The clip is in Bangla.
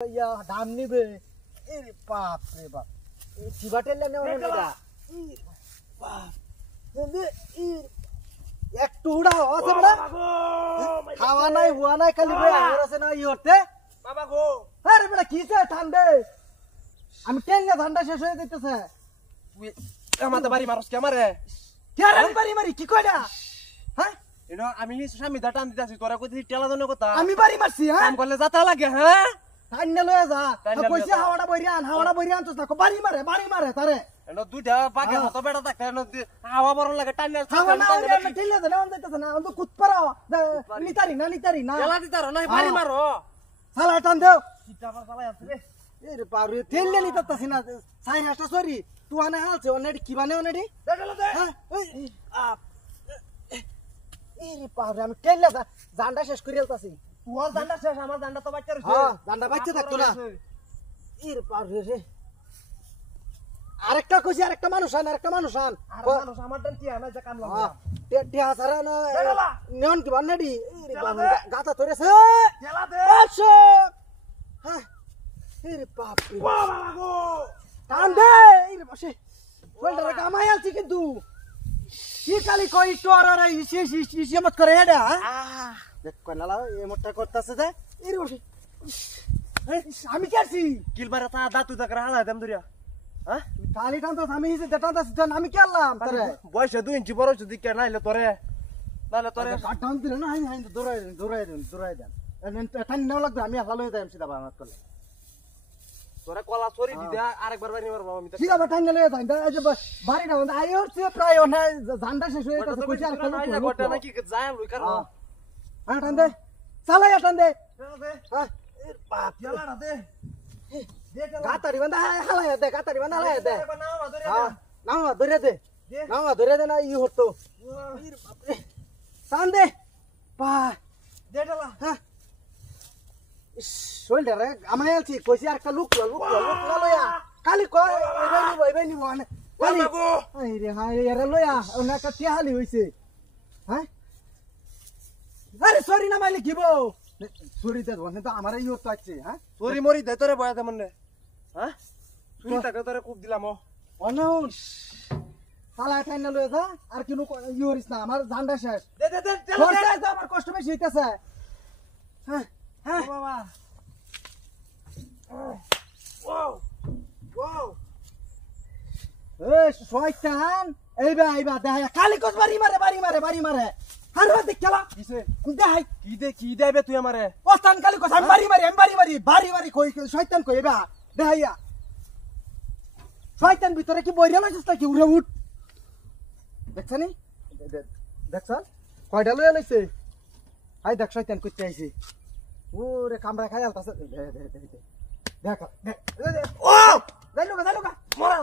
ধান নিবে বাপ রে বাপ চিবাটেল একটু উড়া আছে বড়া খাওয়া নাই হুয়া নাই খালি আছে না ই হতে বাবা গো আরে বড়া কিছে ঠান্ডা আমি টেনলে ঠান্ডা শেষ হয়ে যাইতেছে তুই আমাতে বাড়ি মারস কে আমারে কে রে বাড়ি মারি কি কইরা হ্যাঁ এনো আমি স্বামী দা টান দিতাছি তোরা কইছিস টেলা দনে কথা আমি বাড়ি মারছি হ্যাঁ কাম করলে যাতা লাগে হ্যাঁ ঠান্ডা লয়ে যা কইছে হাওড়া বইরিয়ান তো দেখো বাড়ি মারে তারে এনো দুইটা বাগে মত বেটা থাকে এনো হাওয়া বরণ লাগে টান্না হাওয়া না আমি টেলে দে না যাইতেছে না আমি কুত পারা নিতারি না টেলা দিতার না বাড়ি মারো শালা টান দেও কিটাবার চালাই আছে রে এরে পারু টেলে নিতাছি না সাই হাসটা সরি তুই আনে হালছে অনেডি কি বানে অনেডি দেখলা দে হ্যাঁ এরে পারু আমি টেলে জান্ডা শেষ করে আলতাছি তোর জান্ডা শেষ আমার জান্ডা তো বাচ্চা রইছে হ্যাঁ জান্ডা বাচ্চা থাকতো না এরে পারু রে আরেকটা কইছি আরেকটা মানুষ আন আর মানুষ আমার টান কি আনা যা কাম লাগা হ্যাঁ টিয়া সারা না নেন কি বান্নাডি এরে বাবা গাতা ধরেছে টেলা দে আচ্ছা হ্যাঁ এরে বাপ রে বাবা গো টান দে এরে বসে বলটা কামাই আলছি কিন্তু কি কালি কই তোর আর ইসি মত করে এটা দেখ কনালা এ মোটা করতেছে যে এরে বসে আমি কি আছি কিলবারে তা দাতু দাকরা হালা দেম দরিয়া হ্যাঁ কালি টান তো আমি হিসে দেটাতাছি আমি কি আনলাম তোরে বয়স 2 ইঞ্চি বড় যদি কে নাইলে তোরে কাটান দিলে না হাই দৌড়াই দেন টান নাও লাগবে আমি ভালো হয়ে যাই সিধা বানাত করলে তোরে কলা সরি দিদা আরেকবার বাড়ি মারবো আমি সিধা টান নিলে যাই এই যে বাড়ি না আই হচ্ছে প্রায় না জানটা শেষ হয়ে গেছে কইছে আর না গোটা নাকি যায় লই কার হ্যাঁ টান দে চালাই টান দে হ্যাঁ বাপ চলা না দে গাতারি বান্দা হালাই দে গাতারি বান্দা হালাই দে হ্যাঁ নাও ধরে দে না ই হতো বাপ রে টান দে পা দে ডালা হ্যাঁ শোল্ডার রে আমায় আলছি কইছি আর একটা লুক লইয়া কালি কই এবাই নিব কালি আই রে হাই এর লইয়া ওনা একটা টিহালি হইছে হ্যাঁ আরে সরি না মাইলে কিবো সরি দে বন্ধ তো আমারই হতো আছে হ্যাঁ সরি মরি দে তোরে বয়া তেমন নে হ্যাঁ তুই টাকা তোরে খুব দিলাম অনাউন্স সালা টাইম না লইয়া আর কিনু ইউরিস না আমার জানডা শেষ দে আমার কষ্ট বেশি হইতাছে হ্যাঁ হ্যাঁ বাবা ওয়াও এই শয়তান এইবা দেখাই কালি কস বাড়ি মারে আর দেখ খেলা কিসে দেখাই কি দেবে তুই আমারে ওস্তান কালি কস আমি বাড়ি কই শয়তান কই এবা দেখাইয়া শয়তান ভিতরে কি বইরা লাইছিস কি উড়ে উঠ দেখছানি দেখছান কয়টা লইয়া লইছে আই দেখ শয়তান কইতে আইছে ওরে কামড়া খাই আলতাছে দেখ ও যাইলো গা মরা